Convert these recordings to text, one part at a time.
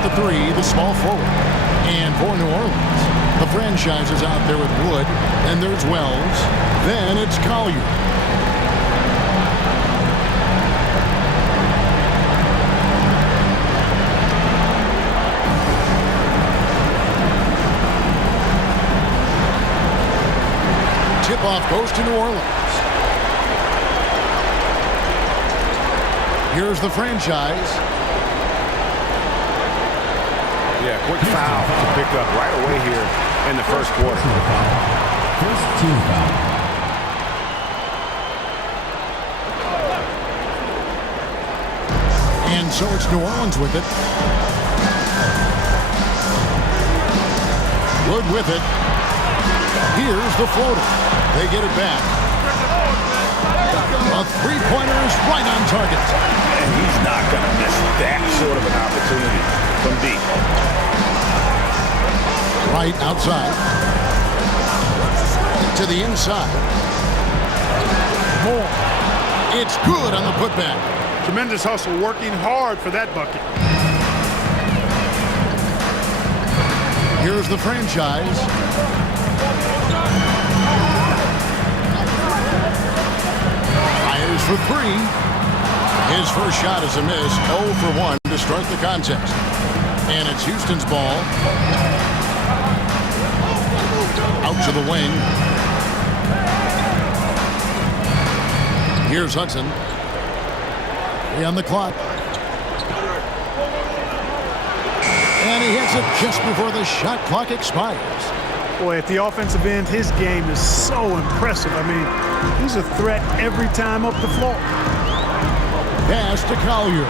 at the 3, the small forward. And for New Orleans, the franchise is out there with Wood. Then there's Wells. Then it's Collier. Tip-off goes to New Orleans. Here's the franchise. Yeah, quick foul to pick up right away here in the first quarter. First team foul. And so it's New Orleans with it. Wood with it. Here's the floater. They get it back. A three-pointer is right on target. And he's not going to miss that sort of an opportunity from deep. Right outside. To the inside. Moore. It's good on the putback. Tremendous hustle, working hard for that bucket. Here's the franchise. Fires for 3. His first shot is a miss. 0 for 1 to start the contest. And it's Houston's ball. Out to the wing. Here's Hudson. 3 on the clock. And he hits it just before the shot clock expires. Boy, at the offensive end, his game is so impressive. I mean, he's a threat every time up the floor. Pass to Collier.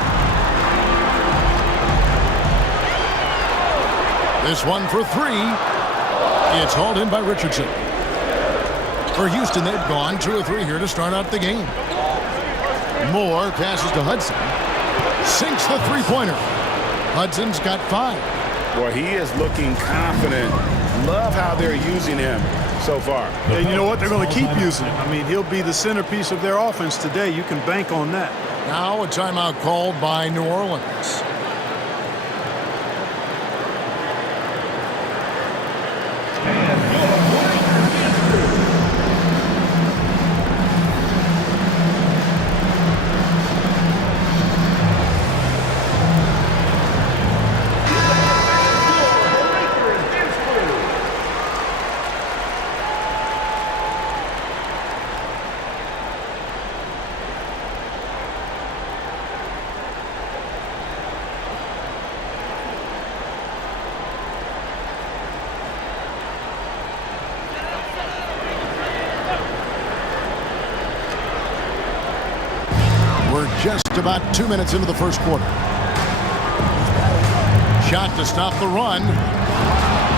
This one for 3. It's hauled in by Richardson. For Houston, they've gone 2 of 3 here to start out the game. Moore passes to Hudson. Sinks the three-pointer. Hudson's got 5. Boy, he is looking confident. Love how they're using him so far. And you know what? They're going to keep using him. I mean, he'll be the centerpiece of their offense today. You can bank on that. Now a timeout called by New Orleans. Just about 2 minutes into the first quarter. Shot to stop the run.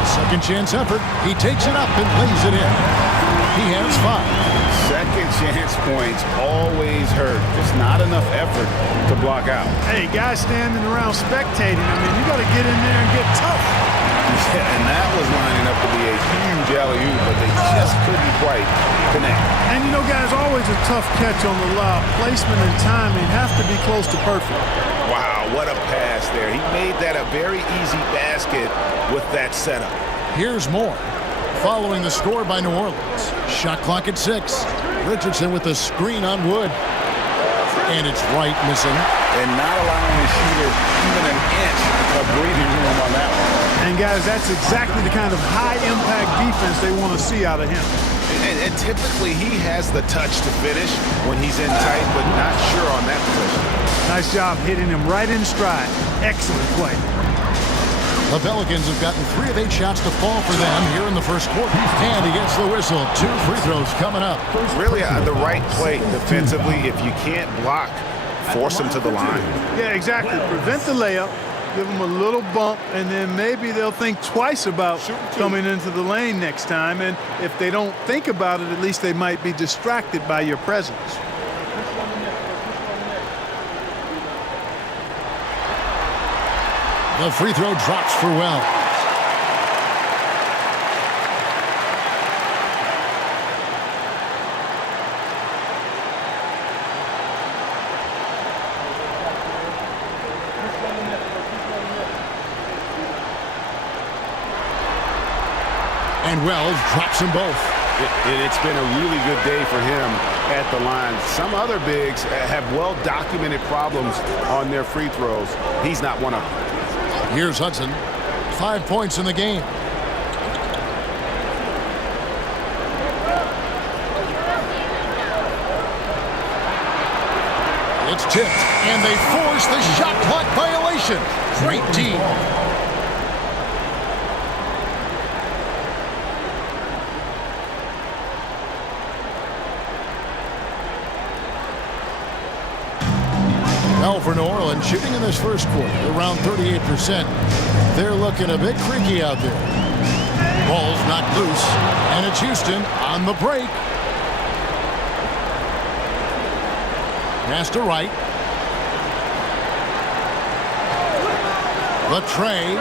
Second chance effort. He takes it up and lays it in. He has 5. Second chance points always hurt. Just not enough effort to block out. Hey, guys standing around spectating. I mean, you got to get in there and get tough. Yeah, and that was lining up to be a huge alley-oop, but they just couldn't quite connect. And you know, guys, always a tough catch on the lob. Placement and timing have to be close to perfect. Wow, what a pass there. He made that a very easy basket with that setup. Here's Moore. Following the score by New Orleans. Shot clock at 6. Richardson with the screen on Wood. And it's right missing. And not allowing the shooter even an inch of breathing room on that one. And, guys, that's exactly the kind of high-impact defense they want to see out of him. And typically he has the touch to finish when he's in tight, but not sure on that position. Nice job hitting him right in stride. Excellent play. The Pelicans have gotten 3 of 8 shots to fall for them here in the first quarter. And he gets the whistle. 2 free throws coming up. Really the right play defensively. If you can't block, force them to the line. Yeah, exactly. Prevent the layup. Give them a little bump, and then maybe they'll think twice about coming into the lane next time. And if they don't think about it, at least they might be distracted by your presence. The free throw drops for Wells. And Wells drops them both. It's been a really good day for him at the line. Some other bigs have well-documented problems on their free throws. He's not one of them. Here's Hudson. 5 points in the game. It's tipped, and they force the shot clock violation. Great team. Well, for New Orleans, shooting in this first quarter, around 38%. They're looking a bit creaky out there. Ball's knocked loose, and it's Houston on the break. Pass to Wright. Latrey.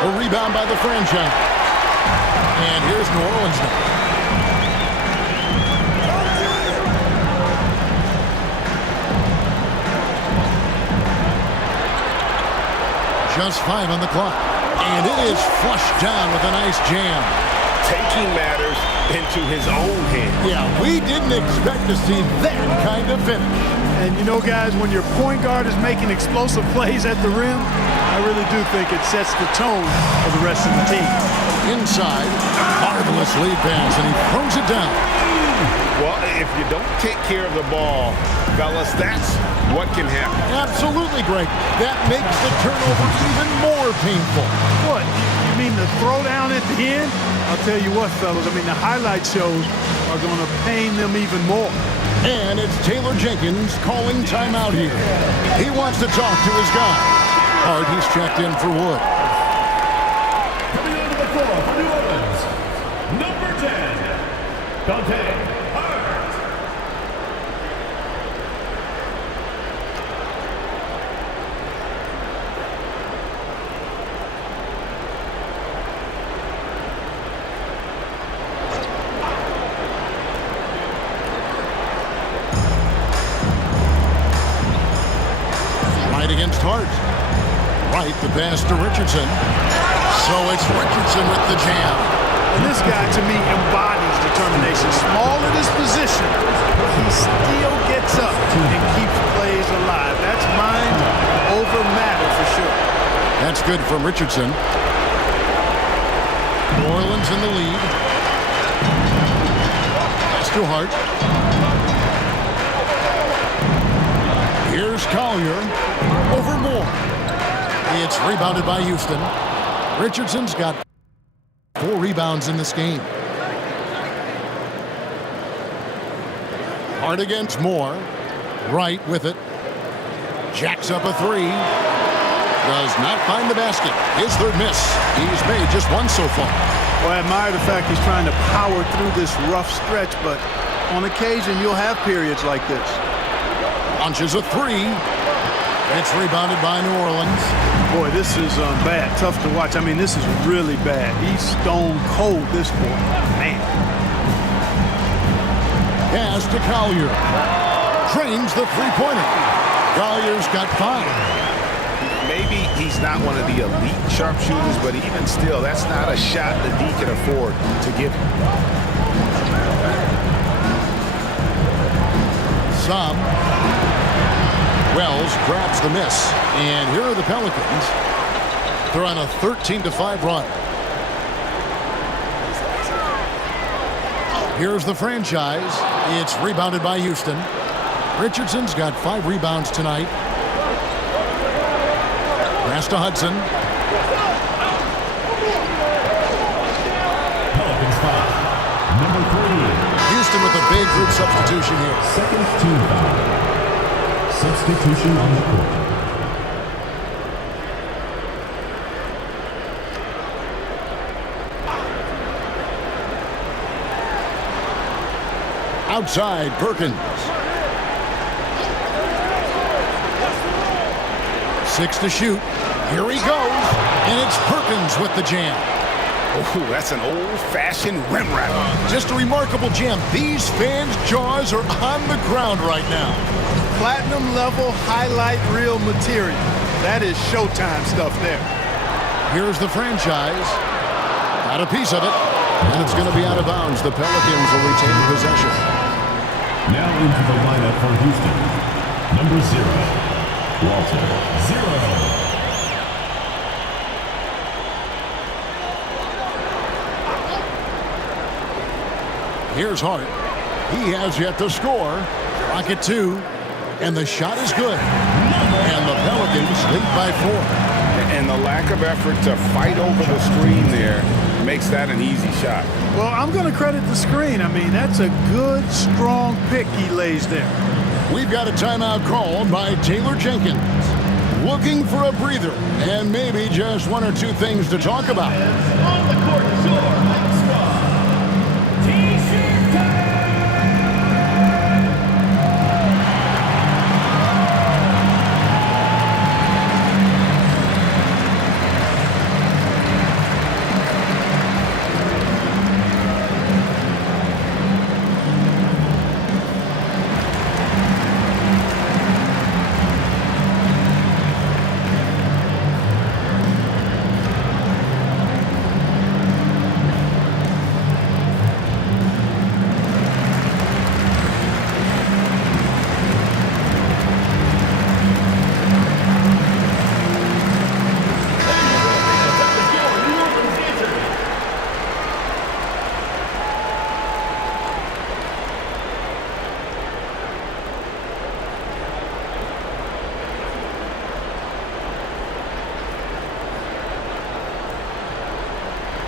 A rebound by the franchise. And here's New Orleans now. Just 5 on the clock. And it is flushed down with a nice jam. Taking matters into his own hands. Yeah, we didn't expect to see that kind of finish. And you know, guys, when your point guard is making explosive plays at the rim, I really do think it sets the tone for the rest of the team. Inside, marvelous lead pass, and he throws it down. Well, if you don't take care of the ball, fellas, that's what can happen. Absolutely, Greg. That makes the turnover even more painful. What? You mean the throwdown at the end? I'll tell you what, fellas, I mean, the highlight shows are going to pain them even more. And it's Taylor Jenkins calling timeout here. He wants to talk to his guy. Hart, he's checked in for Wood. Coming onto the floor for New Orleans, number 10, Dante Hart. Against Hart. Right, the pass to Richardson. So it's Richardson with the jam. And this guy, to me, embodies determination. Small in his position, he still gets up and keeps plays alive. That's mind over matter for sure. That's good from Richardson. New Orleans in the lead. Pass to Hart. Here's Collier. Over Moore. It's rebounded by Houston. Richardson's got 4 rebounds in this game. Hart against Moore. Wright with it. Jacks up a 3. Does not find the basket. His third miss. He's made just 1 so far. Well, I admire the fact he's trying to power through this rough stretch, but on occasion you'll have periods like this. Launches a 3. It's rebounded by New Orleans. Boy, this is bad. Tough to watch. I mean, this is really bad. He's stone cold, this boy. Man. Pass to Collier. Drains the three-pointer. Collier's got 5. Maybe he's not one of the elite sharpshooters, but even still, that's not a shot that he can afford to give him. Wells grabs the miss. And here are the Pelicans. They're on a 13-5 run. Here's the franchise. It's rebounded by Houston. Richardson's got 5 rebounds tonight. Pass to Hudson. Pelicans foul. Number 3. Houston with a big group substitution here. Second team foul. Substitution on the court. Outside, Perkins. 6 to shoot. Here he goes. And it's Perkins with the jam. Oh, that's an old-fashioned rim wrap. Just a remarkable jam. These fans' jaws are on the ground right now. Platinum level highlight reel material. That is Showtime stuff there. Here's the franchise. Got a piece of it. And it's going to be out of bounds. The Pelicans will retain possession. Now into the lineup for Houston. Number 0, Walter. 0. Here's Hart. He has yet to score. Clock at 2. And the shot is good. And the Pelicans lead by 4. And the lack of effort to fight over the screen there makes that an easy shot. Well, I'm going to credit the screen. I mean, that's a good, strong pick he lays there. We've got a timeout called by Taylor Jenkins. Looking for a breather and maybe just 1 or 2 things to talk about. On the court, your home squad. T-shirt time.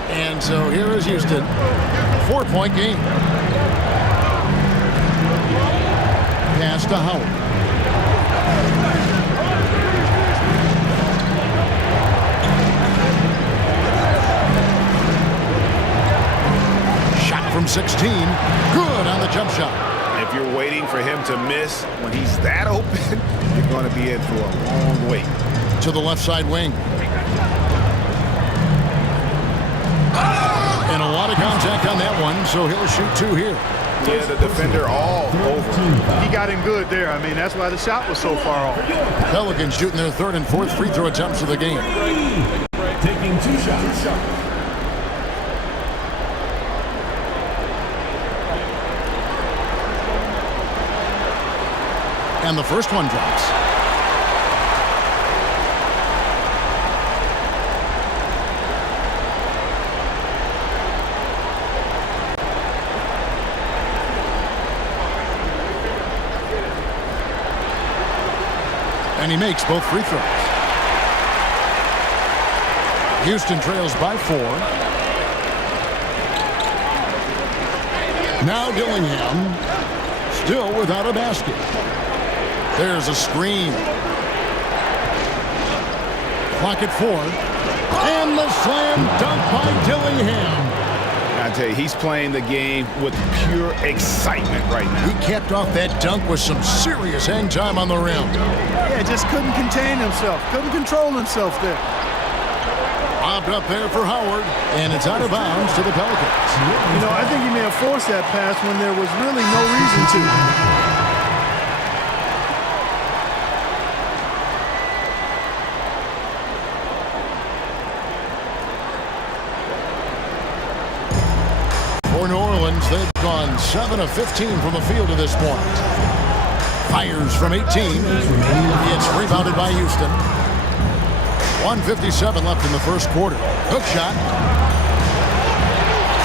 And so here is Houston. 4-point game. Pass to Howard. Shot from 16. Good on the jump shot. If you're waiting for him to miss when he's that open, you're going to be in for a long wait. To the left side wing. And a lot of contact on that one, so he'll shoot 2 here. Yeah, the defender all over. He got him good there. I mean, that's why the shot was so far off. Pelicans shooting their 3rd and 4th free throw attempts of the game. Taking 2 shots. And the first one drops. And he makes both free throws. Houston trails by 4. Now Dillingham, still without a basket. There's a screen. Clock at 4. And the slam dunk by Dillingham. I tell you, he's playing the game with pure excitement right now. He capped off that dunk with some serious hang time on the rim. Yeah, just couldn't contain himself. Couldn't control himself there. Lobbed up there for Howard. And it's out of bounds to the Pelicans. You know, I think he may have forced that pass when there was really no reason to. For New Orleans, they've gone 7 of 15 from the field to this point. Fires from 18. It's rebounded by Houston. 1:57 left in the first quarter. Hook shot.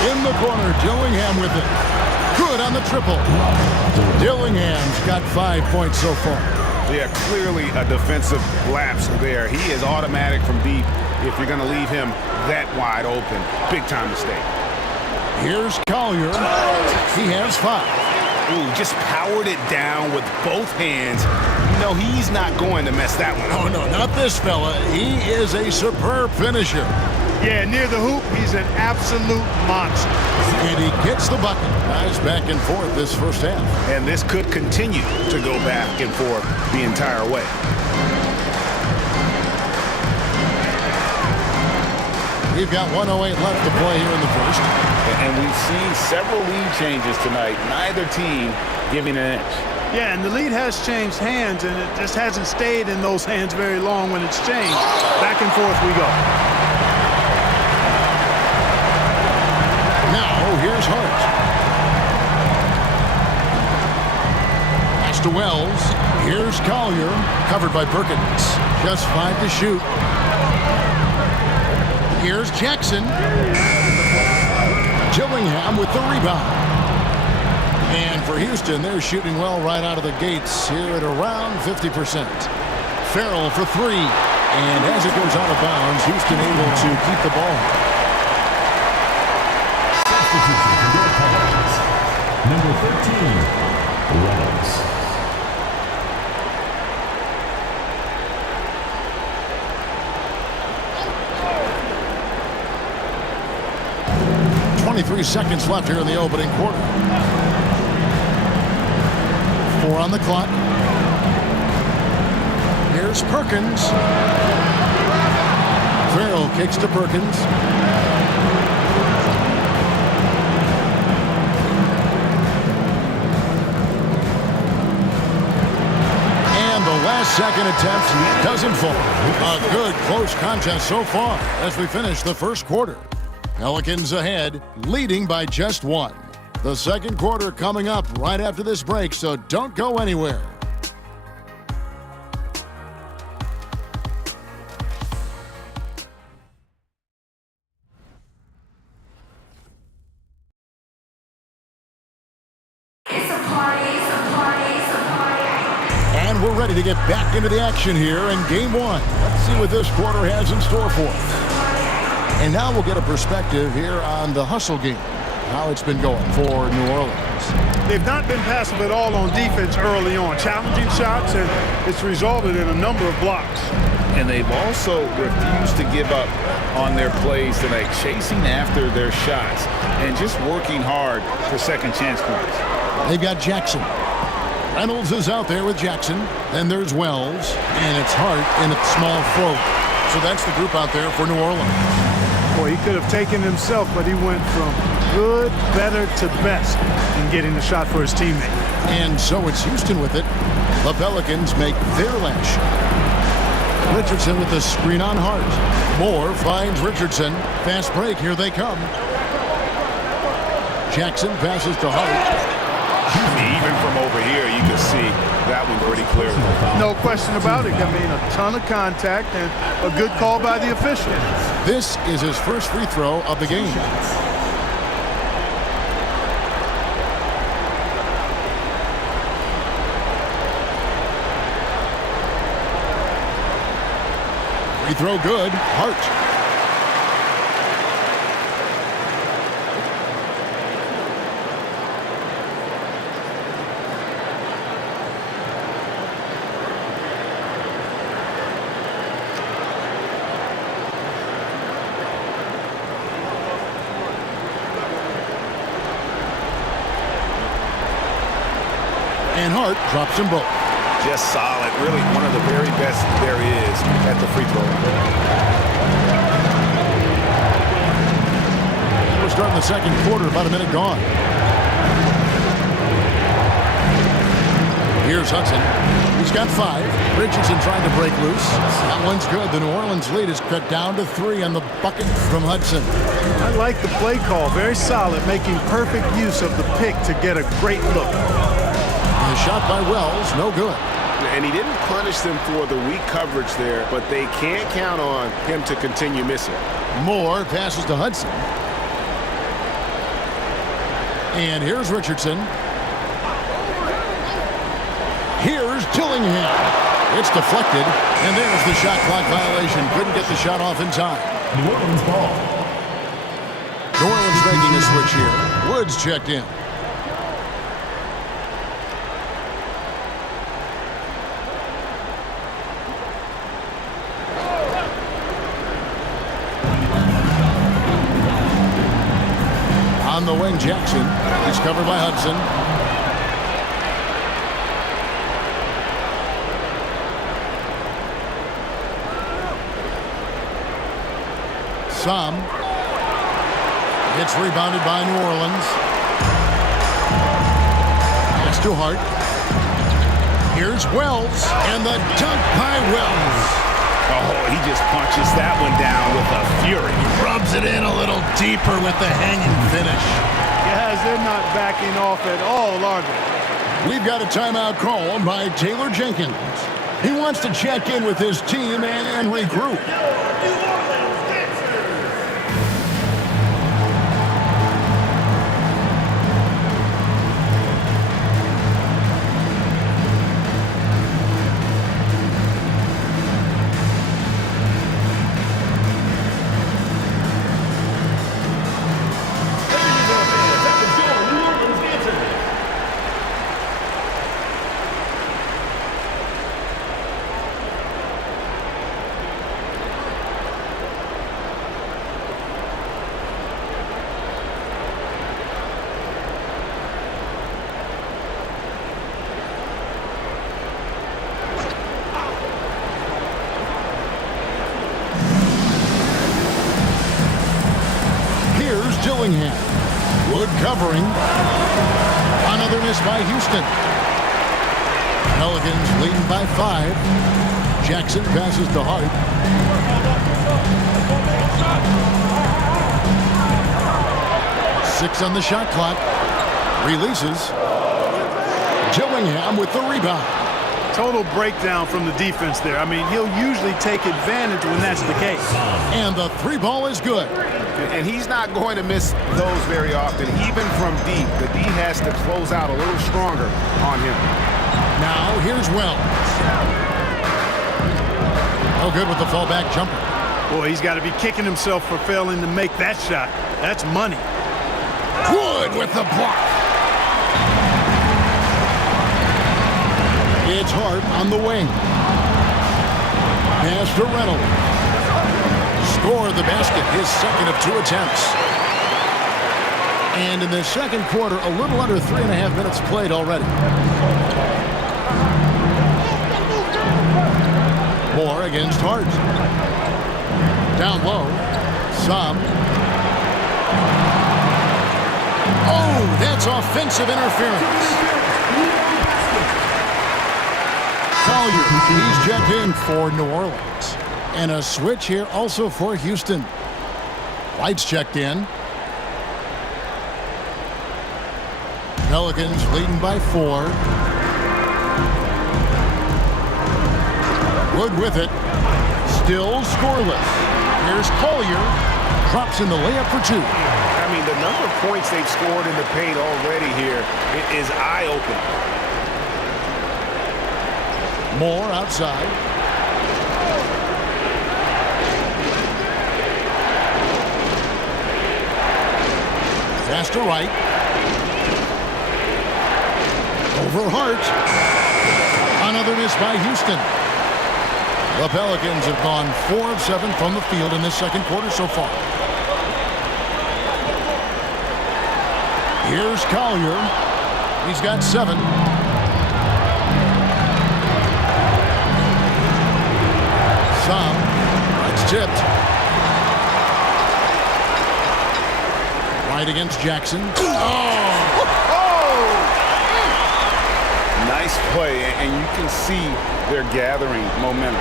In the corner, Dillingham with it. Good on the triple. Dillingham's got 5 points so far. Yeah, clearly a defensive lapse there. He is automatic from deep if you're going to leave him that wide open. Big time mistake. Here's Collier. He has 5. Ooh, just powered it down with both hands. You know, he's not going to mess that one up. Oh, no, not this fella. He is a superb finisher. Yeah, near the hoop, he's an absolute monster. And he gets the bucket. Nice back and forth this first half. And this could continue to go back and forth the entire way. We've got 1:08 left to play here in the first. And we've seen several lead changes tonight. Neither team giving an inch. Yeah, and the lead has changed hands, and it just hasn't stayed in those hands very long when it's changed. Back and forth we go. Here's Hart. Pass to Wells. Here's Collier. Covered by Perkins. Just 5 to shoot. Here's Jackson. Dillingham with the rebound. And for Houston, they're shooting well right out of the gates here at around 50%. Farrell for 3. And as it goes out of bounds, Houston able to keep the ball. Substitution for North Carolina. Number 13, Reynolds. Seconds left here in the opening quarter. 4 on the clock. Here's Perkins. Farrell kicks to Perkins. And the last second attempt doesn't fall. A good close contest so far as we finish the first quarter. Pelicans ahead, leading by just 1. The second quarter coming up right after this break, so don't go anywhere. And we're ready to get back into the action here in Game 1. Let's see what this quarter has in store for us. And now we'll get a perspective here on the hustle game, how it's been going for New Orleans. They've not been passive at all on defense early on. Challenging shots, and it's resulted in a number of blocks. And they've also refused to give up on their plays tonight, chasing after their shots and just working hard for second chance points. They've got Jackson. Reynolds is out there with Jackson. Then there's Wells, and it's Hart in a small forward. So that's the group out there for New Orleans. Boy, he could have taken himself, but he went from good, better to best in getting the shot for his teammate. And so it's Houston with it. The Pelicans make their last shot. Richardson with the screen on Hart. Moore finds Richardson. Fast break, here they come. Jackson passes to Hart. Even from over here, you can see that one pretty clear. No question about it. I mean, a ton of contact and a good call by the official. This is his first free throw of the game. Free throw good. Hart. And Hart drops them both. Just solid. Really one of the very best there is at the free throw line. We're starting the second quarter, about a minute gone. Here's Hudson. He's got 5. Richardson trying to break loose. That one's good. The New Orleans lead is cut down to 3 on the bucket from Hudson. I like the play call. Very solid, making perfect use of the pick to get a great look. And a shot by Wells, no good. And he didn't punish them for the weak coverage there, but they can't count on him to continue missing. Moore passes to Hudson. And here's Richardson. Here's Dillingham. It's deflected, and there's the shot clock violation. Couldn't get the shot off in time. New Orleans ball. New Orleans making a switch here. Woods checked in. On the wing, Jackson. He's covered by Hudson. Some. It's rebounded by New Orleans. Pass to Hart. Here's Wells, and the dunk by Wells. Oh, he just punches that one down with a fury. Rubs it in a little deeper with the hanging finish. Guys, they're not backing off at all, are they? We've got a timeout call by Taylor Jenkins. He wants to check in with his team and regroup. Dillingham. Wood covering. Another miss by Houston. Pelicans leading by 5. Jackson passes to Hart. Six on the shot clock. Releases. Dillingham with the rebound. Total breakdown from the defense there. I mean, he'll usually take advantage when that's the case. And the three ball is good. And he's not going to miss those very often, even from deep. The D has to close out a little stronger on him. Now, here's Wells. No good with the fallback jumper. Boy, he's got to be kicking himself for failing to make that shot. That's money. Wood with the block. It's Hart on the wing. Pass to Reynolds. Score the basket, his second of 2 attempts. And in the second quarter, a little under 3.5 minutes played already. Moore against Hart. Down low. Sam. Oh, that's offensive interference. Collier, he's checked in for New Orleans. And a switch here also for Houston. White's checked in. Pelicans leading by 4. Wood with it. Still scoreless. Here's Collier. Drops in the layup for 2. I mean, the number of points they've scored in the paint already here is eye-opening. Moore outside. Pass to right. Over Hart. Another miss by Houston. The Pelicans have gone 4 of 7 from the field in this second quarter so far. Here's Collier. He's got 7. Sam. That's tipped. Right against Jackson. Oh! Nice play, and you can see they're gathering momentum.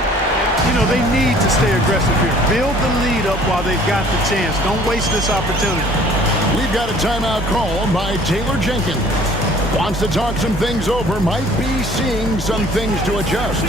You know, they need to stay aggressive here. Build the lead up while they've got the chance. Don't waste this opportunity. We've got a timeout call by Taylor Jenkins. Wants to talk some things over. Might be seeing some things to adjust.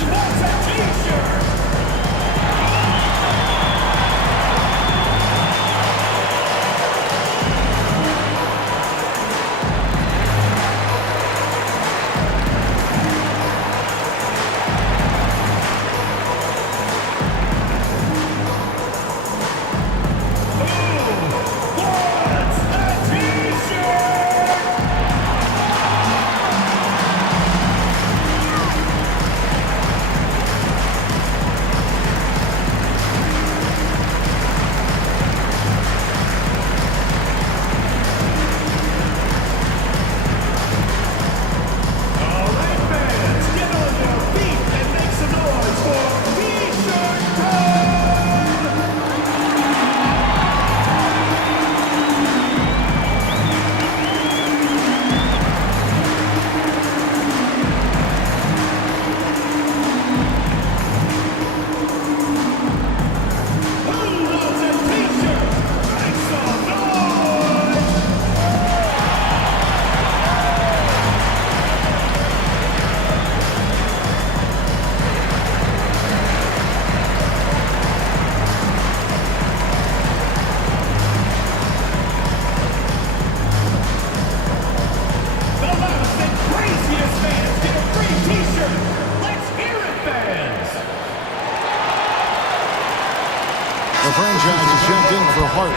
The franchise is checked in for Hart.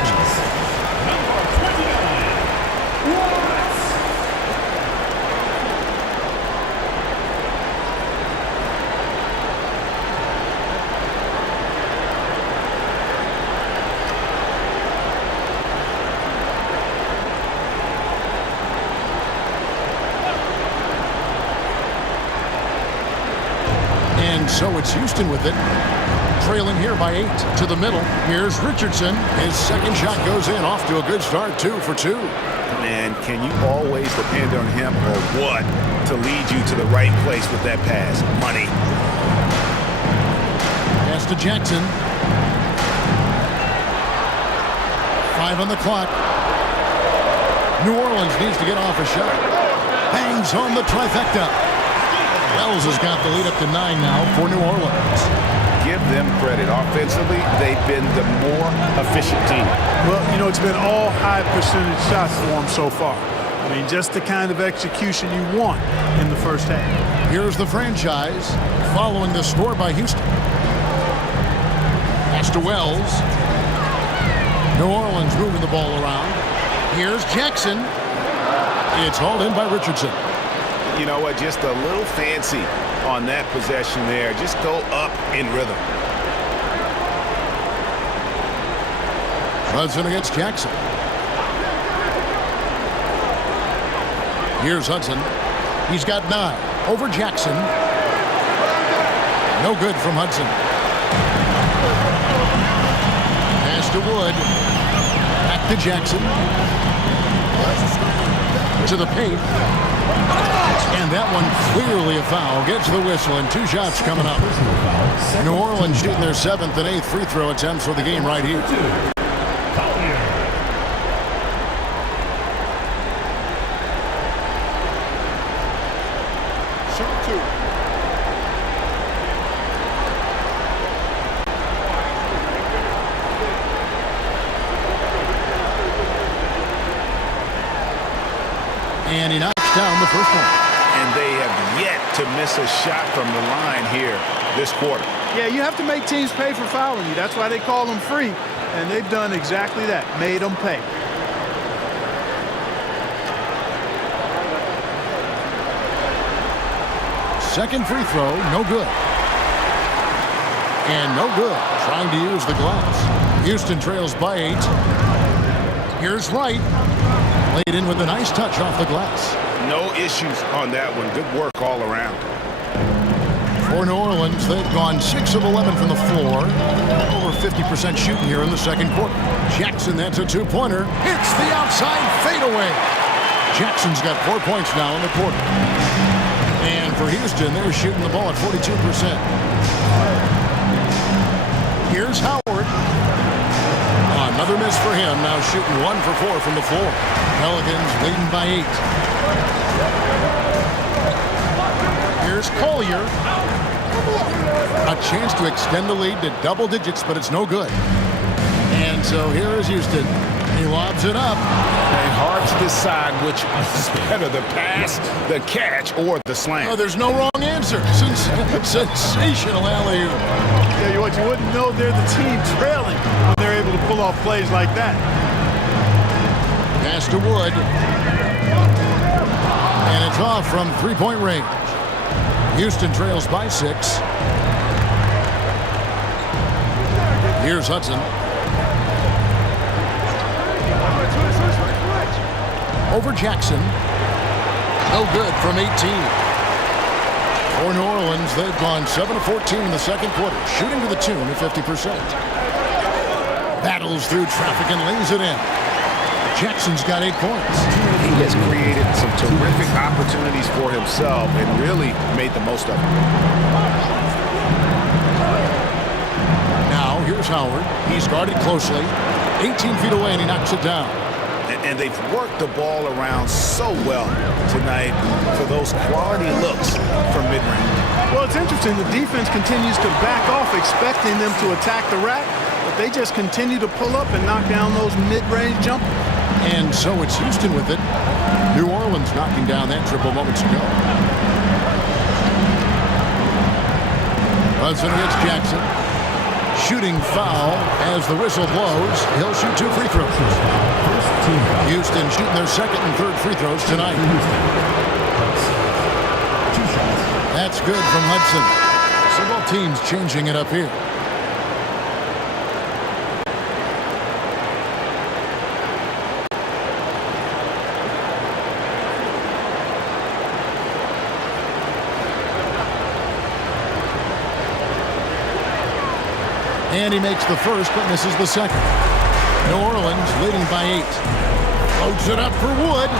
Number 29, Watts. And so it's Houston with it. Trailing here by 8 to the middle. Here's Richardson. His second shot goes in. Off to a good start. 2 for 2. Man, can you always depend on him or what to lead you to the right place with that pass? Money. Pass to Jackson. 5 on the clock. New Orleans needs to get off a shot. Bangs home the trifecta. Wells has got the lead up to 9 now for New Orleans. Give them credit. Offensively, they've been the more efficient team. Well, you know, it's been all high percentage shots for them so far. I mean, just the kind of execution you want in the first half. Here's the franchise following the score by Houston. Pass to Wells. New Orleans moving the ball around. Here's Jackson. It's hauled in by Richardson. You know what? Just a little fancy on that possession there. Just go up in rhythm. Hudson against Jackson. Here's Hudson. He's got 9 over Jackson. No good from Hudson. Pass to Wood. Back to Jackson. To the paint. And that one clearly a foul. Gets the whistle and 2 shots coming up. New Orleans shooting their 7th and 8th free throw attempts for the game right here. Shoot 2. And he knocks down the first one. And they have yet to miss a shot from the line here this quarter. Yeah, you have to make teams pay for fouling you. That's why they call them free. And they've done exactly that. Made them pay. Second free throw, no good. And no good. Trying to use the glass. Houston trails by 8. Here's Wright. Laid in with a nice touch off the glass. No issues on that one. Good work all around. For New Orleans, they've gone 6 of 11 from the floor. Over 50% shooting here in the second quarter. Jackson, that's a 2-pointer. Hits the outside fadeaway. Jackson's got 4 points now in the quarter. And for Houston, they're shooting the ball at 42%. Here's Howard. Another miss for him. Now shooting 1 for 4 from the floor. Pelicans leading by 8. Here's Collier. A chance to extend the lead to double digits, but it's no good. And so here is Houston. He lobs it up. And hard to decide which is better, the pass, the catch, or the slam. Oh, there's no wrong answer. Sensational alley-oop. Yeah, what you wouldn't know, they're the team trailing when they're able to pull off plays like that. Pass to Wood. And it's off from 3-point range. Houston trails by 6. Here's Hudson. Over Jackson. No good from 18. For New Orleans, they've gone 7 of 14 in the second quarter, shooting to the tune of 50%. Battles through traffic and lays it in. Jackson's got 8 points. He has created some terrific opportunities for himself and really made the most of them. Now, here's Howard. He's guarded closely. 18 feet away, and he knocks it down. And they've worked the ball around so well tonight for those quality looks from mid-range. Well, it's interesting. The defense continues to back off, expecting them to attack the rack, but they just continue to pull up and knock down those mid-range jumpers. And so it's Houston with it. New Orleans knocking down that triple moments ago. Hudson against Jackson. Shooting foul as the whistle blows. He'll shoot 2 free throws. Houston shooting their second and third free throws tonight. That's good from Hudson. So both teams changing it up here. And he makes the first, but misses the second. New Orleans leading by 8. Floats it up for Wood.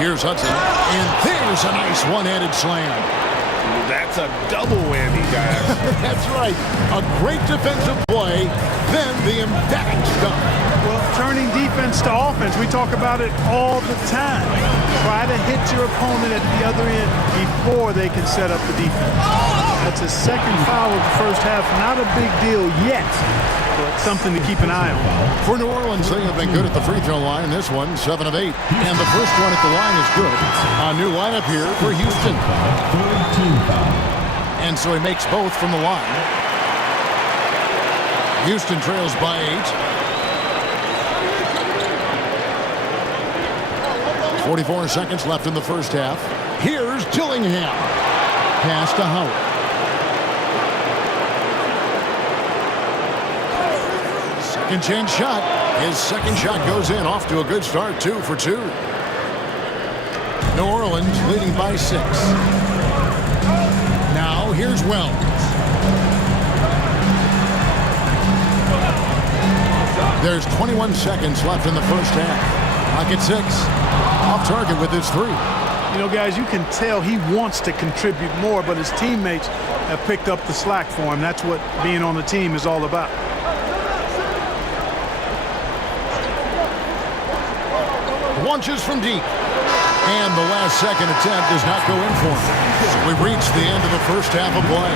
Here's Hudson. And there's a nice one-handed slam. That's a double whammy, guys. That's right. A great defensive play, then the emphatic dunk. Well, turning defense to offense, we talk about it all the time. Try to hit your opponent at the other end before they can set up the defense. That's a second foul of the first half. Not a big deal yet, but something to keep an eye on. For New Orleans, they have been good at the free throw line. This one, 7 of 8. And the first one at the line is good. A new lineup here for Houston. And so he makes both from the line. Houston trails by 8. 44 seconds left in the first half. Here's Dillingham. Pass to Howard. Second chance shot. His second shot goes in. Off to a good start. 2 for 2. New Orleans leading by 6. Now here's Wells. There's 21 seconds left in the first half. Clock at 6. Off target with his 3. You know, guys, you can tell he wants to contribute more, but his teammates have picked up the slack for him. That's what being on the team is all about. Launches from deep. And the last second attempt does not go in for him. So we've reached the end of the first half of play.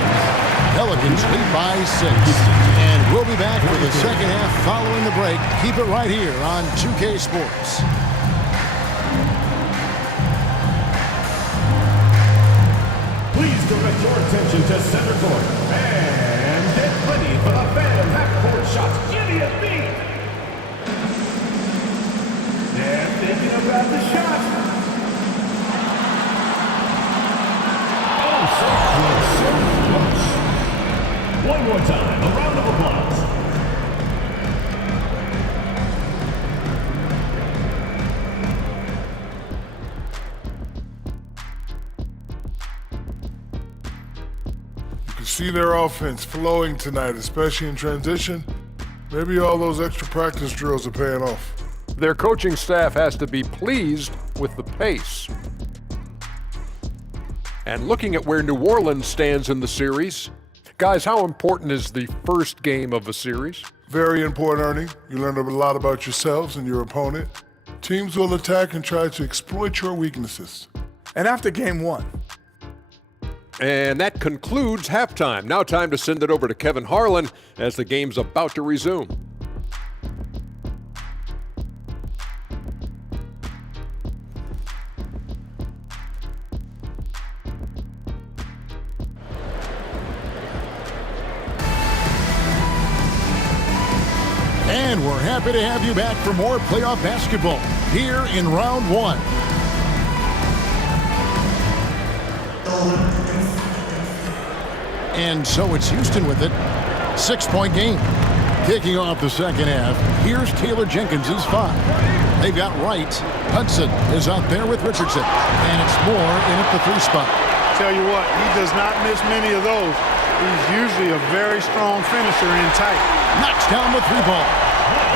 Pelicans lead by 6. And we'll be back for the second half following the break. Keep it right here on 2K Sports. Please direct your attention to center court and get ready for the Phantom half-court shots. Gideon Beat. They're thinking about the shot. Oh, so close, so close. One more time, a round of applause. See their offense flowing tonight, especially in transition. Maybe all those extra practice drills are paying off. Their coaching staff has to be pleased with the pace. And looking at where New Orleans stands in the series, guys, how important is the first game of a series? Very important, Ernie. You learn a lot about yourselves and your opponent. Teams will attack and try to exploit your weaknesses. And after game 1, and that concludes halftime. Now time to send it over to Kevin Harlan as the game's about to resume. And we're happy to have you back for more playoff basketball here in round 1. And so it's Houston with it. 6-point game. Kicking off the second half, here's Taylor Jenkins' 5. They've got Wright. Hudson is out there with Richardson. And it's Moore in at the 3 spot. Tell you what, he does not miss many of those. He's usually a very strong finisher in tight. Knocks down the 3 ball.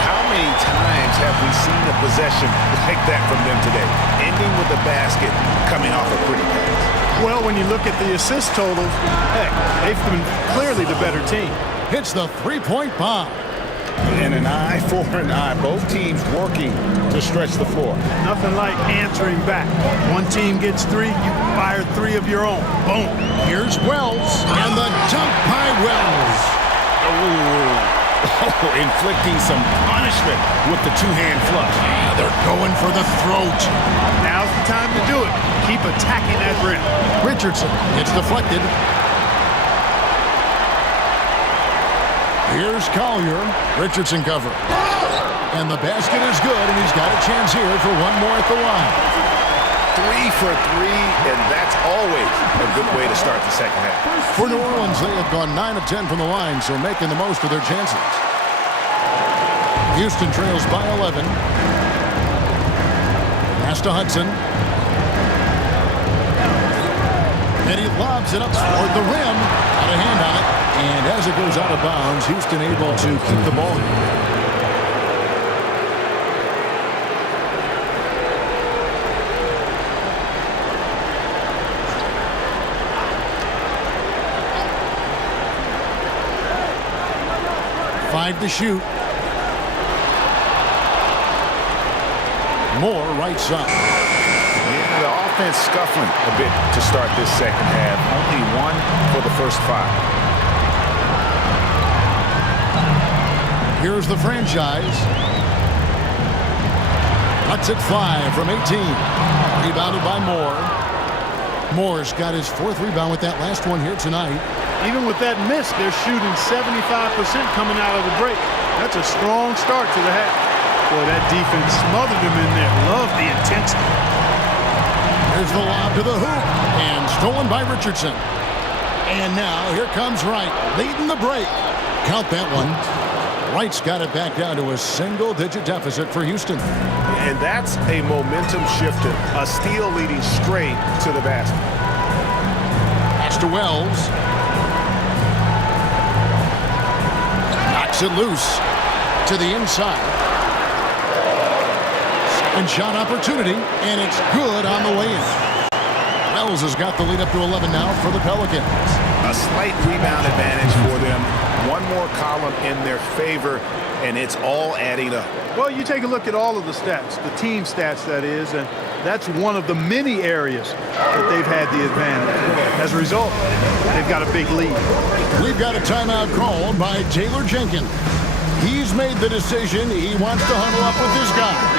How many times have we seen a possession like that from them today? Ending with a basket, coming off a pretty pass. Well, when you look at the assist totals, heck, they've been clearly the better team. Hits the 3-point bomb. And an eye for an eye. Both teams working to stretch the floor. Nothing like answering back. One team gets 3, you fire 3 of your own. Boom. Here's Wells. And the dunk by Wells. Inflicting some punishment with the 2-hand flush. Yeah, they're going for the throat. Now's the time to do it. Keep attacking that rim. Richardson. It's deflected. Here's Collier. Richardson cover. And the basket is good, and he's got a chance here for one more at the line. 3 for 3, and that's always a good way to start the second half. For New Orleans, they have gone 9 of 10 from the line, so making the most of their chances. Houston trails by 11. Pass to Hudson. And he lobs it up toward the rim. Got a hand on it. And as it goes out of bounds, Houston able to keep the ball. Five to shoot. Moore right side. Yeah, the offense scuffling a bit to start this second half. Only 1 for the first 5. Here's the franchise. Cuts it 5 from 18. Rebounded by Moore. Moore's got his 4th rebound with that last one here tonight. Even with that miss, they're shooting 75% coming out of the break. That's a strong start to the half. Boy, that defense smothered him in there. Love the intensity. Here's the lob to the hoop. And stolen by Richardson. And now here comes Wright, leading the break. Count that one. Wright's got it back down to a single-digit deficit for Houston. And that's a momentum shifter. A steal leading straight to the basket. Pass to Wells. Knocks it loose to the inside. Second shot opportunity, and it's good on the way in. Wells has got the lead up to 11 now for the Pelicans. A slight rebound advantage for them. One more column in their favor, and it's all adding up. Well, you take a look at all of the stats, the team stats that is, and that's one of the many areas that they've had the advantage. As a result, they've got a big lead. We've got a timeout called by Taylor Jenkins. He's made the decision. He wants to huddle up with his guys.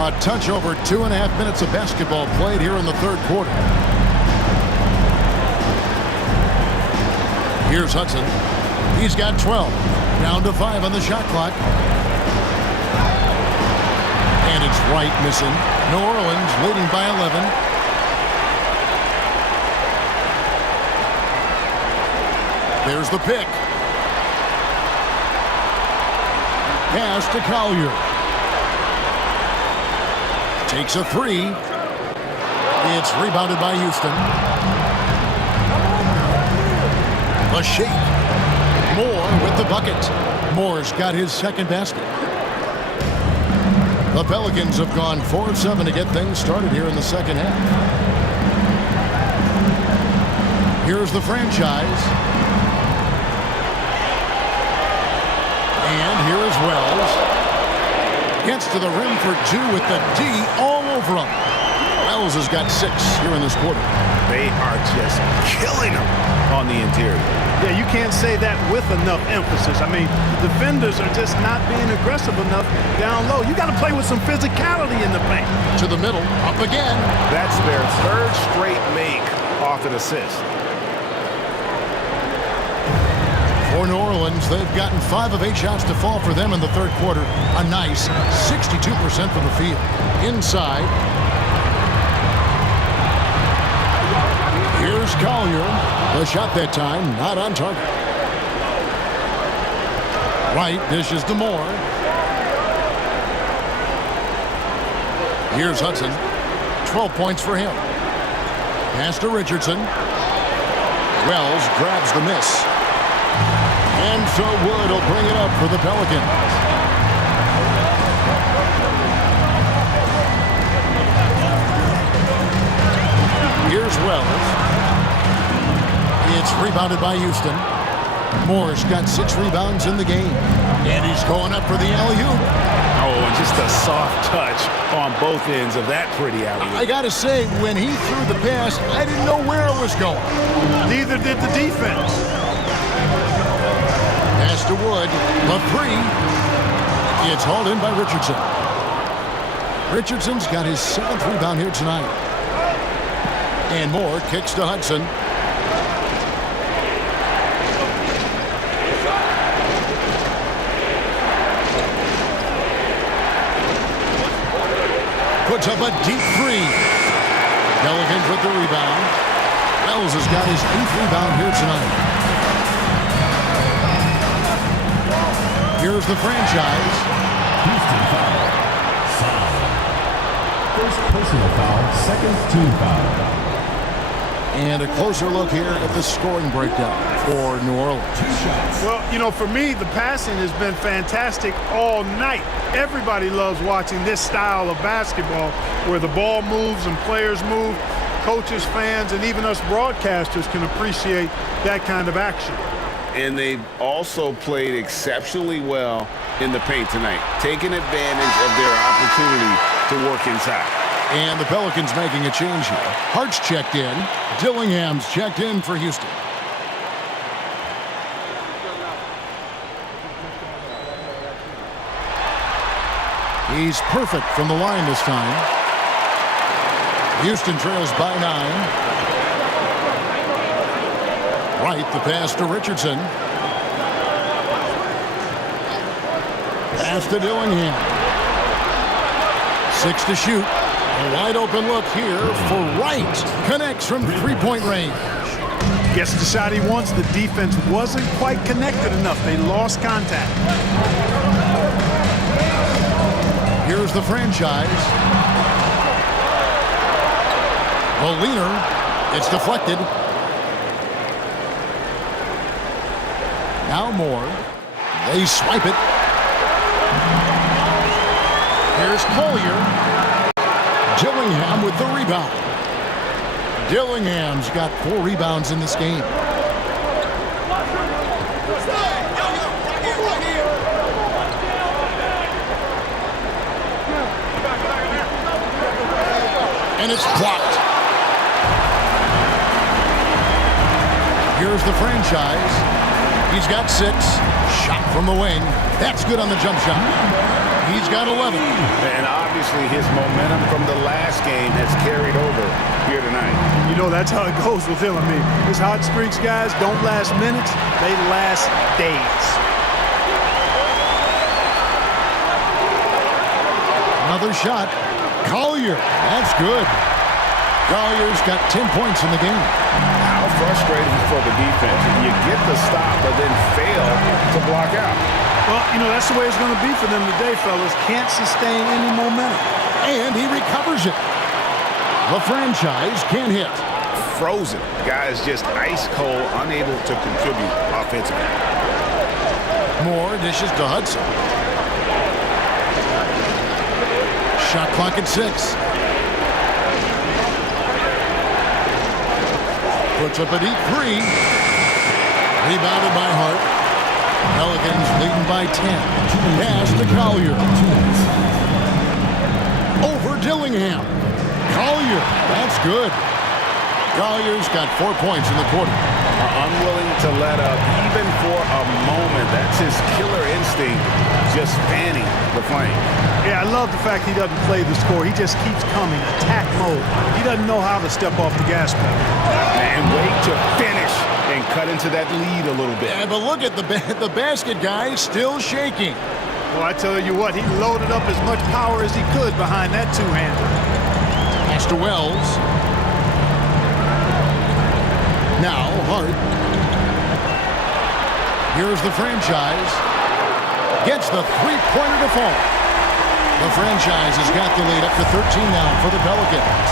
A touch over 2.5 minutes of basketball played here in the third quarter. Here's Hudson. He's got 12. Down to 5 on the shot clock. And it's Wright missing. New Orleans leading by 11. There's the pick. Pass to Collier. Takes a 3. It's rebounded by Houston. The shake. Moore with the bucket. Moore's got his second basket. The Pelicans have gone 4 of 7 to get things started here in the second half. Here's the franchise. And here is Wells. Gets to the rim for 2 with the D all over him. Wells has got 6 here in this quarter. They are just killing him on the interior. Yeah, you can't say that with enough emphasis. I mean, the defenders are just not being aggressive enough down low. You got to play with some physicality in the paint. To the middle, up again. That's their 3rd straight make off an assist. For New Orleans, they've gotten 5 of 8 shots to fall for them in the third quarter. A nice 62% from the field. Inside. Here's Collier. The shot that time, not on target. Wright dishes to Moore. Here's Hudson. 12 points for him. Pass to Richardson. Wells grabs the miss. And so Wood will bring it up for the Pelicans. Here's Wells. It's rebounded by Houston. Moore's got 6 rebounds in the game. And he's going up for the alley-oop. Oh, and just a soft touch on both ends of that pretty alley-oop. I got to say, when he threw the pass, I didn't know where it was going. Neither did the defense. Pass to Wood. The 3. It's hauled in by Richardson. Richardson's got his 7th rebound here tonight. And Moore kicks to Hudson. Puts up a deep three. Pelicans with the rebound. Wells has got his 8th rebound here tonight. Here's the franchise. Houston foul. First personal foul, second team foul. And a closer look here at the scoring breakdown for New Orleans. Well, you know, for me, the passing has been fantastic all night. Everybody loves watching this style of basketball where the ball moves and players move. Coaches, fans, and even us broadcasters can appreciate that kind of action. And they've also played exceptionally well in the paint tonight, taking advantage of their opportunity to work inside. And the Pelicans making a change here. Hart's checked in. Dillingham's checked in for Houston. He's perfect from the line this time. Houston trails by 9. Right, the pass to Richardson. Pass to Dillingham. 6 to shoot. A wide open look here for Wright. Connects from three-point range. Gets the shot he wants. The defense wasn't quite connected enough. They lost contact. Here's the franchise. The leaner. It's deflected. Now Moore. They swipe it. Here's Collier. Dillingham with the rebound. Dillingham's got 4 rebounds in this game. And it's blocked. Here's the franchise. He's got 6. Shot from the wing. That's good on the jump shot. He's got 11. And obviously his momentum from the last game has carried over here tonight. You know, that's how it goes with him. I mean, his hot streaks, guys, don't last minutes. They last days. Another shot. Collier. That's good. Collier's got 10 points in the game. How frustrating for the defense. You get the stop, but then fail to block out. Well, you know, that's the way it's going to be for them today, fellas. Can't sustain any momentum. And he recovers it. The franchise can't hit. Frozen. Guys just ice cold, unable to contribute offensively. Moore dishes to Hudson. Shot clock at 6. Puts up a deep 3. Rebounded by Hart. Pelicans leading by 10. Pass to Collier. Over Dillingham. Collier. That's good. Collier's got 4 points in the quarter. Unwilling to let up even for a moment. That's his killer instinct, just fanning the flame. Yeah, I love the fact he doesn't play the score. He just keeps coming, attack mode. He doesn't know how to step off the gas pedal. And wait to finish and cut into that lead a little bit. Yeah, but look at the basket guy still shaking. Well, I tell you what, he loaded up as much power as he could behind that two-hander. Pass to Wells. Now Hart. Here's the franchise. Gets the three-pointer to fall. The franchise has got the lead up to 13 now for the Pelicans.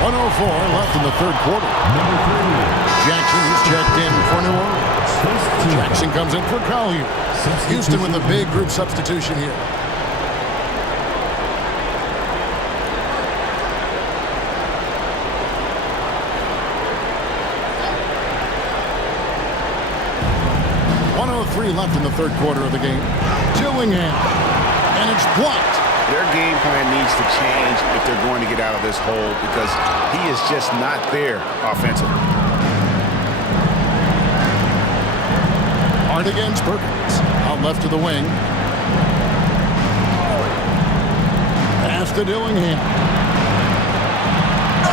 1:04 left in the third quarter. Jackson is checked in for New Orleans. Jackson comes in for Collier. Houston with a big group substitution here. Left in the third quarter of the game. Dillingham. And it's blocked. Their game plan needs to change if they're going to get out of this hole because he is just not there offensively. Hard against Perkins. A Out left to the wing. Pass to Dillingham.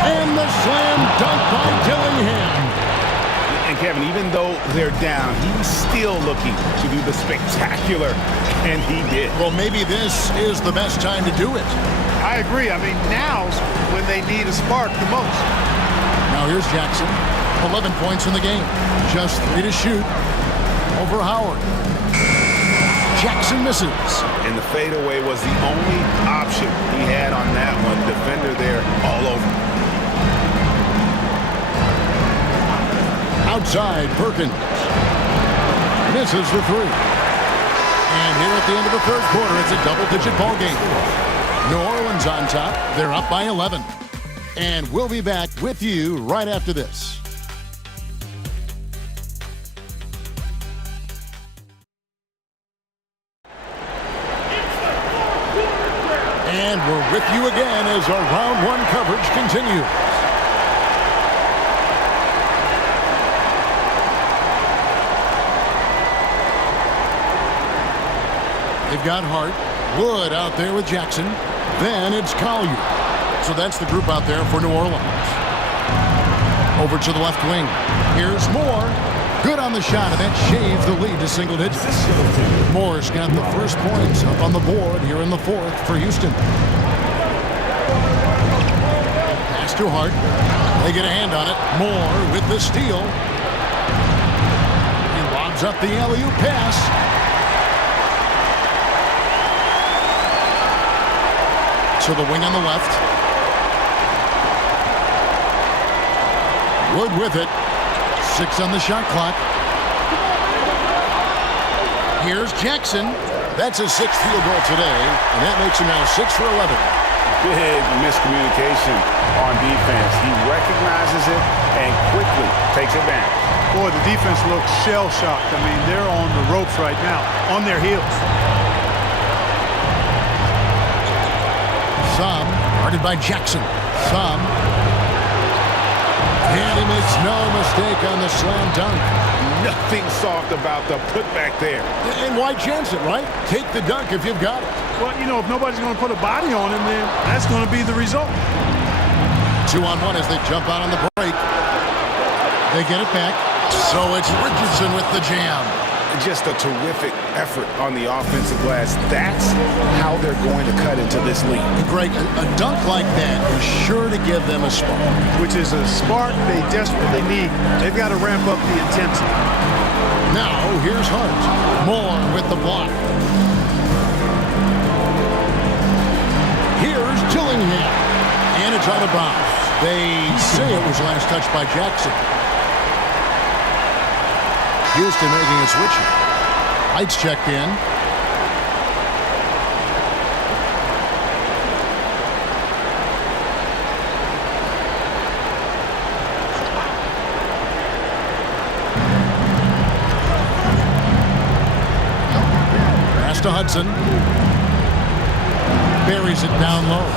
And the slam dunk by Dillingham. And Kevin, even though they're down, he's still looking to do the spectacular, and he did. Well, maybe this is the best time to do it. I agree. I mean, now's when they need a spark the most. Now here's Jackson. 11 points in the game. Just 3 to shoot over Howard. Jackson misses. And the fadeaway was the only option he had on that one. Defender there all over. Outside, Perkins. Misses the 3. And here at the end of the third quarter, it's a double-digit ball game. New Orleans on top. They're up by 11. And we'll be back with you right after this. And we're with you again as our round one coverage continues. They've got Hart. Wood out there with Jackson. Then it's Collier. So that's the group out there for New Orleans. Over to the left wing. Here's Moore. Good on the shot, and that shaves the lead to single digits. Moore's got the first points up on the board here in the fourth for Houston. Pass to Hart. They get a hand on it. Moore with the steal. He lobs up the alley-oop pass. To the wing on the left. Wood with it. 6 on the shot clock. Here's Jackson. That's his 6th field goal today, and that makes him now 6 for 11. Big miscommunication on defense. He recognizes it and quickly takes advantage. Boy, the defense looks shell-shocked. I mean, they're on the ropes right now, on their heels. Some, guarded by Jackson. Some. And he makes no mistake on the slam dunk. Nothing soft about the putback there. And why chance it, right? Take the dunk if you've got it. Well, you know, if nobody's going to put a body on him, then that's going to be the result. 2-on-1 as they jump out on the break. They get it back. So it's Richardson with the jam. Just a terrific effort on the offensive glass. That's how they're going to cut into this league. Greg, a dunk like that is sure to give them a spark. Which is a spark they desperately need. They've got to ramp up the intensity. Now, here's Hart. Moore with the block. Here's Dillingham. And it's out of bounds. They say it was last touched by Jackson. Houston making a switch. Heights checked in. Pass to Hudson. Buries it down low.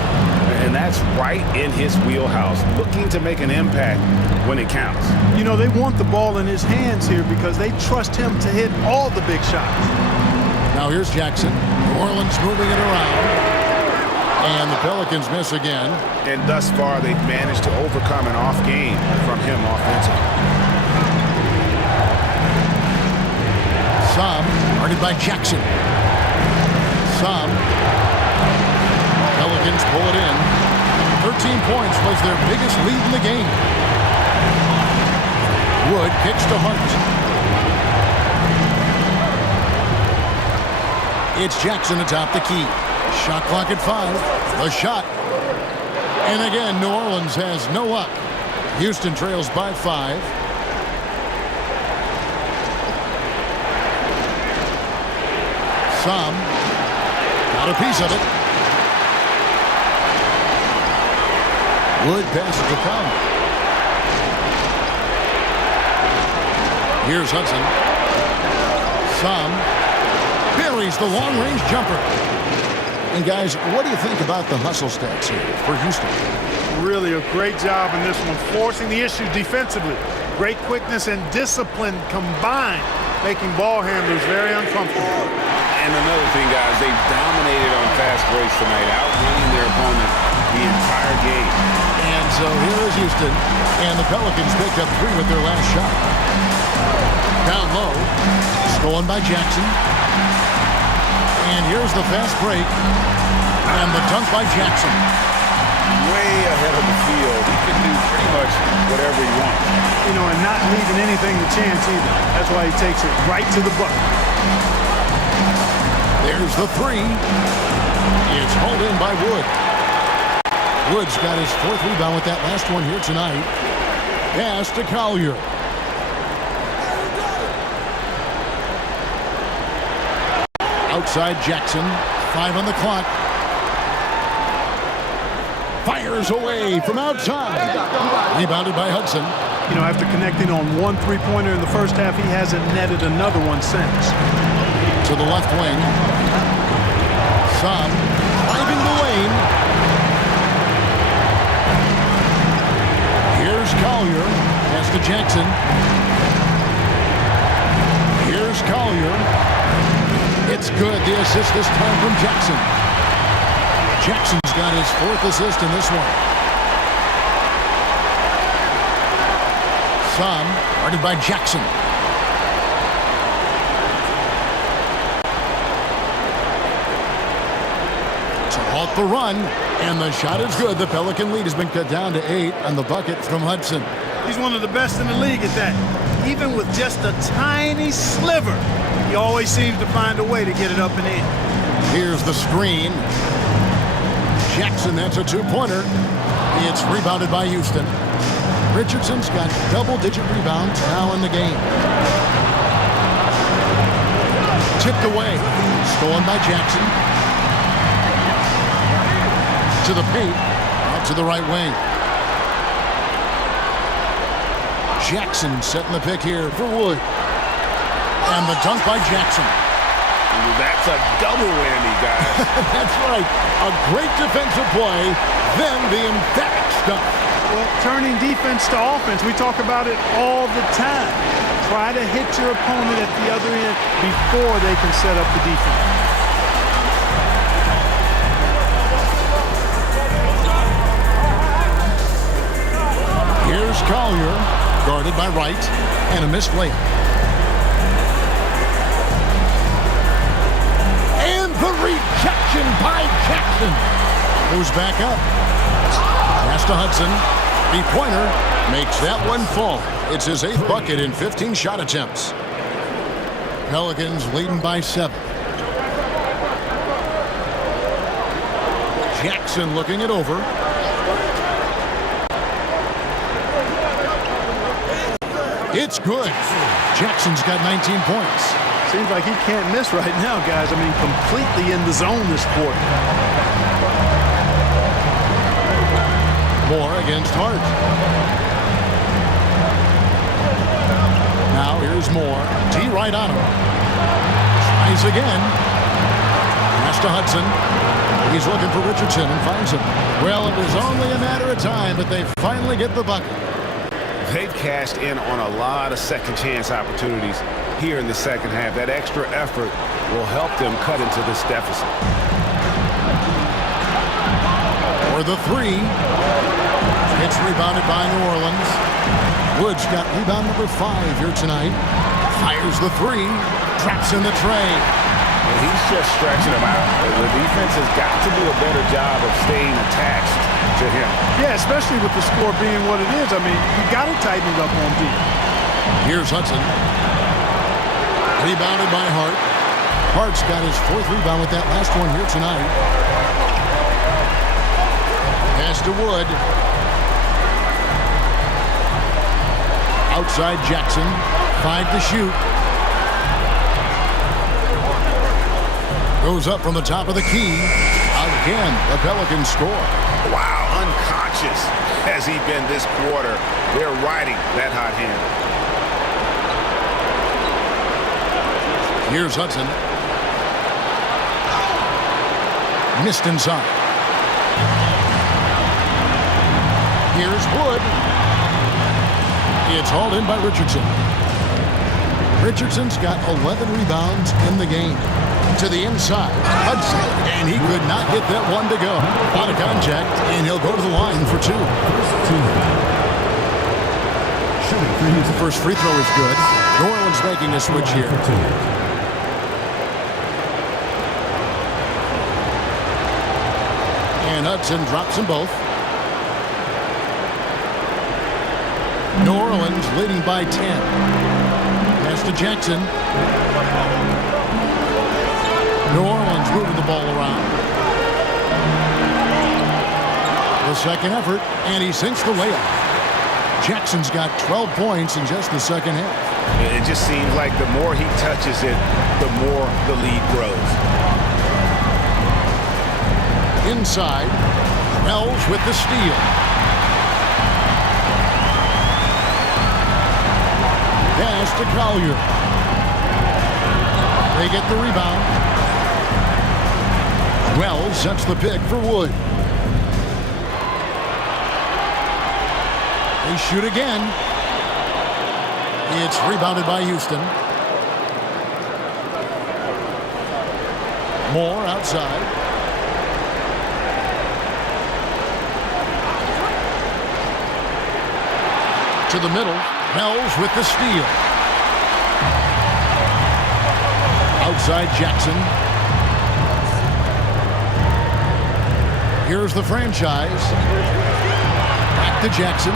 And that's right in his wheelhouse, looking to make an impact when it counts. You know, they want the ball in his hands here because they trust him to hit all the big shots. Now here's Jackson. New Orleans moving it around. And the Pelicans miss again. And thus far, they've managed to overcome an off game from him offensively. Some, guarded by Jackson. Some. Pelicans pull it in. 13 points was their biggest lead in the game. Wood kicks to Hart. It's Jackson atop the key. Shot clock at 5. The shot. And again, New Orleans has no luck. Houston trails by 5. Some. Got a piece of it. Wood passes to Conley. Here's Hudson. Some buries the long-range jumper. And guys, what do you think about the hustle stats here for Houston? Really a great job in this one, forcing the issue defensively. Great quickness and discipline combined making ball handlers very uncomfortable. And another thing, guys, they've dominated on fast breaks tonight, outrunning their opponent the entire game. And so here is Houston, and the Pelicans picked up 3 with their last shot. Down low, stolen by Jackson. And here's the fast break, and the dunk by Jackson. Way ahead of the field. He can do pretty much whatever he wants. You know, and not leaving anything to chance either. That's why he takes it right to the bucket. There's the 3. It's hauled in by Wood. Wood's got his 4th rebound with that last one here tonight. Pass to Collier. Outside Jackson. 5 on the clock. Fires away from outside. Rebounded by Hudson. You know, after connecting on 1 3-pointer in the first half, he hasn't netted another one since. To the left wing. Son driving the lane. Here's Collier. Pass to Jackson. Here's Collier. It's good. The assist this time from Jackson. Jackson's got his 4th assist in this one. Son, guarded by Jackson. To halt the run, and the shot is good. The Pelican lead has been cut down to 8 on the bucket from Hudson. He's one of the best in the league at that. Even with just a tiny sliver, he always seems to find a way to get it up and in. Here's the screen. Jackson, that's a 2-pointer. It's rebounded by Houston. Richardson's got double-digit rebounds now in the game. Tipped away. Stolen by Jackson. To the paint. Out to the right wing. Jackson setting the pick here for Wood. And the dunk by Jackson. That's a double whammy, guys. That's right. A great defensive play, then the emphatic stuff. Well, turning defense to offense, we talk about it all the time. Try to hit your opponent at the other end before they can set up the defense. Here's Collier, guarded by Wright, and a missed layup. And the rejection by Jackson. Moves back up. Pass to Hudson. 3-pointer. Makes that one fall. It's his 8th bucket in 15 shot attempts. Pelicans leading by 7. Jackson looking it over. It's good. Jackson's got 19 points. Seems like he can't miss right now, guys. I mean, completely in the zone this quarter. Moore against Hart. Now here's Moore. D right on him. Tries again. Pass to Hudson. He's looking for Richardson and finds him. Well, it was only a matter of time, but they finally get the bucket. They've cashed in on a lot of second chance opportunities here in the second half. That extra effort will help them cut into this deficit. For the 3. It's rebounded by New Orleans. Woods got rebound number 5 here tonight. Fires the 3. Traps in the tray. And he's just stretching them out. The defense has got to do a better job of staying attached to him. Yeah, especially with the score being what it is. I mean, you got to tighten it up on D. Here's Hudson. Rebounded by Hart. Hart's got his 4th rebound with that last one here tonight. Pass to Wood. Outside Jackson. 5 to shoot. Goes up from the top of the key. Again, the Pelicans score. Wow, unconscious has he been this quarter. They're riding that hot hand. Here's Hudson. Missed inside. Here's Wood. It's hauled in by Richardson. Richardson's got 11 rebounds in the game. To the inside, Hudson, and he could not get that one to go. Out of contact, and he'll go to the line for 2. The first free throw is good. New Orleans making a switch here. And Hudson drops them both. New Orleans leading by 10. Pass to Jackson. New Orleans moving the ball around. The second effort, and he sinks the layup. Jackson's got 12 points in just the second half. It just seems like the more he touches it, the more the lead grows. Inside, Wells with the steal. Pass to Collier. They get the rebound. Wells sets the pick for Wood. They shoot again. It's rebounded by Houston. Moore outside. To the middle. Wells with the steal. Outside Jackson. Here's the franchise. Back to Jackson.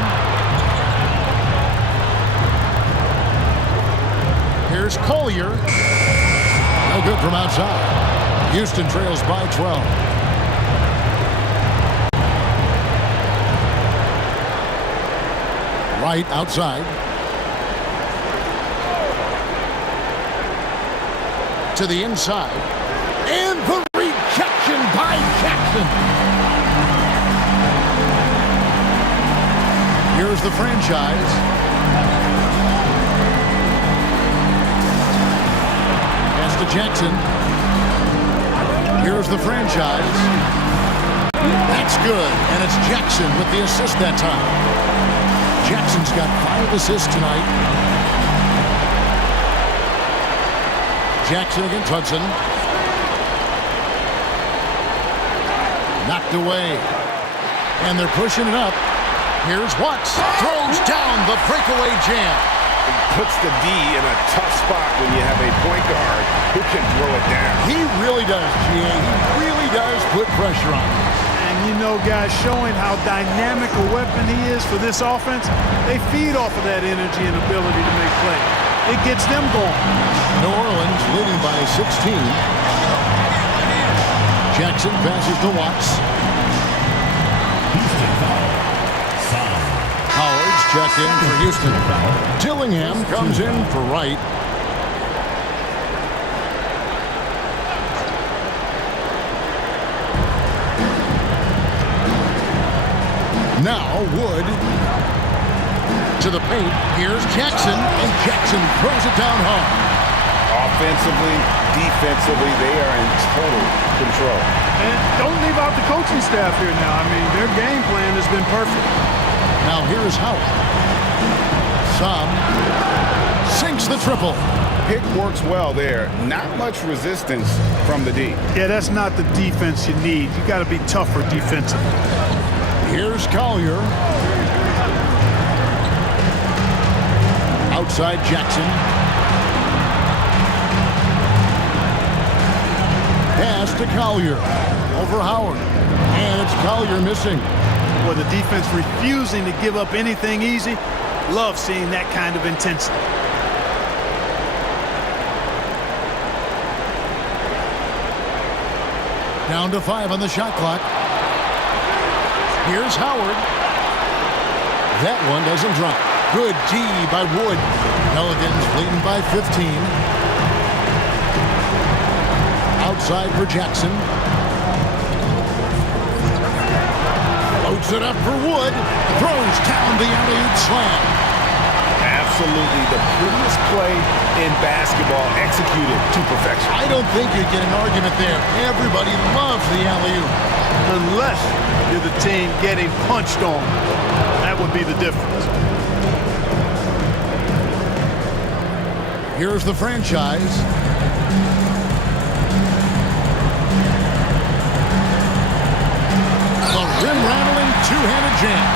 Here's Collier. No good from outside. Houston trails by 12. Right outside. To the inside. And the rejection by Jackson. Here's the franchise. Pass to Jackson. Here's the franchise. That's good, and it's Jackson with the assist that time. Jackson's got 5 assists tonight. Jackson against Hudson. Knocked away. And they're pushing it up. Here's Watts. Throws down the breakaway jam. Puts the D in a tough spot when you have a point guard who can throw it down. He really does, G.A. He really does put pressure on him. And you know, guys, showing how dynamic a weapon he is for this offense, they feed off of that energy and ability to make plays. It gets them going. New Orleans leading by 16. Jackson passes to Watts. Howard's checked in for Houston. Dillingham comes in for Wright. Now Wood to the paint. Here's Jackson, and Jackson throws it down hard. Offensively, defensively, they are in total control. And don't leave out the coaching staff here now. I mean, their game plan has been perfect. Now here's Howard. Some sinks the triple. Pick works well there. Not much resistance from the D. Yeah, that's not the defense you need. You got to be tougher defensively. Here's Collier. Outside Jackson. Pass to Collier. Over Howard. And it's Collier missing. Well, the defense refusing to give up anything easy. Love seeing that kind of intensity. Down to 5 on the shot clock. Here's Howard. That one doesn't drop. Good D by Wood. Pelicans leading by 15. Outside for Jackson. Loads it up for Wood. Throws down the alley-oop slam. Absolutely the prettiest play in basketball, executed to perfection. I don't think you'd get an argument there. Everybody loves the alley-oop. Unless you're the team getting punched on. That would be the difference. Here's the franchise. The rim-rattling two-handed jam.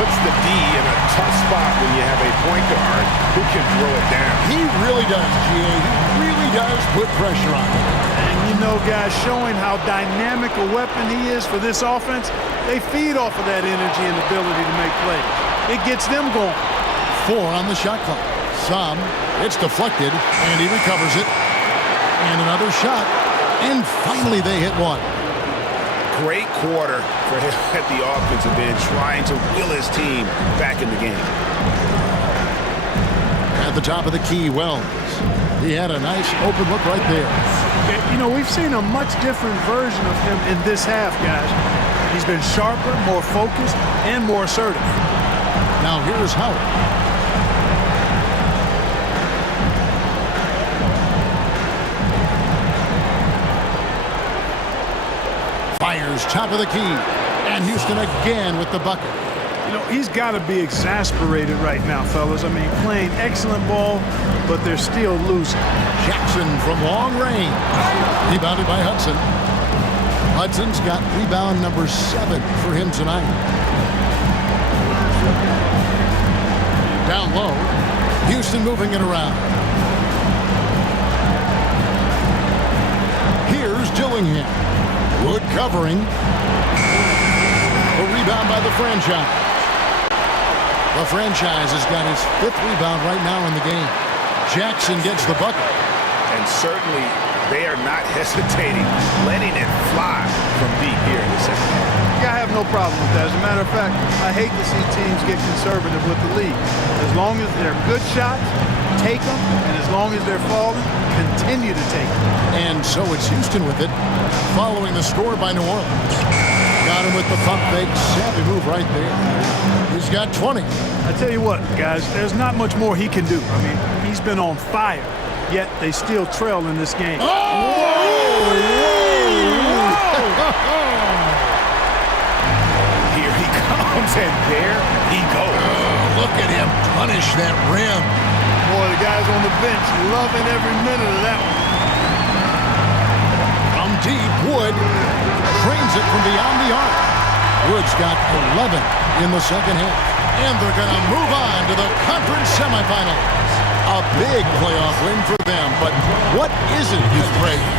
Puts the D in a tough spot when you have a point guard who can throw it down. He really does, G.A. He really does put pressure on him. And you know, guys, showing how dynamic a weapon he is for this offense, they feed off of that energy and ability to make plays. It gets them going. 4 on the shot clock. Some, it's deflected, and he recovers it. And another shot. And finally they hit one. Great quarter for him at the offensive end, trying to will his team back in the game. At the top of the key, Wells. He had a nice open look right there. You know, we've seen a much different version of him in this half, guys. He's been sharper, more focused, and more assertive. Now here's Howard. Fires top of the key. And Houston again with the bucket. You know, he's got to be exasperated right now, fellas. I mean, playing excellent ball, but they're still losing. Jackson from long range. Rebounded by Hudson. Hudson's got rebound number 7 for him tonight. Down low. Houston moving it around. Here's Dillingham. Wood covering. A rebound by the franchise. The franchise has got his 5th rebound right now in the game. Jackson gets the bucket. And certainly they are not hesitating, letting it fly from deep here in the second half. I have no problem with that. As a matter of fact, I hate to see teams get conservative with the lead. As long as they're good shots, take them, and as long as they're falling, continue to take them. And so it's Houston with it, following the score by New Orleans. Got him with the pump fake. Savvy move right there. He's got 20. I tell you what, guys, there's not much more he can do. I mean, he's been on fire, yet they still trail in this game. Here he comes, and there he goes. Look at him punish that rim. Boy, the guys on the bench loving every minute of that one. From deep, Wood trains it from beyond the arc. Wood's got 11 in the second half. And they're going to move on to the conference semifinals. A big playoff win for them, but what isn't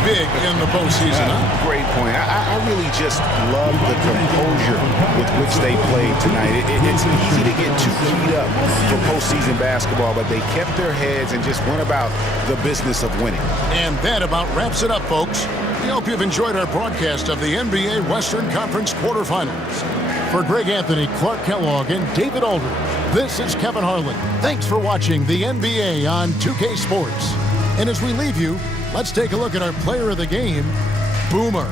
big in the postseason? Great point. I really just love the composure with which they played tonight. It's easy to get too keyed up for postseason basketball, but they kept their heads and just went about the business of winning. And that about wraps it up, folks. We hope you've enjoyed our broadcast of the NBA Western Conference quarterfinals. For Greg Anthony, Clark Kellogg, and David Aldridge, this is Kevin Harlan. Thanks for watching the NBA on 2K Sports. And as we leave you, let's take a look at our player of the game, Boomer.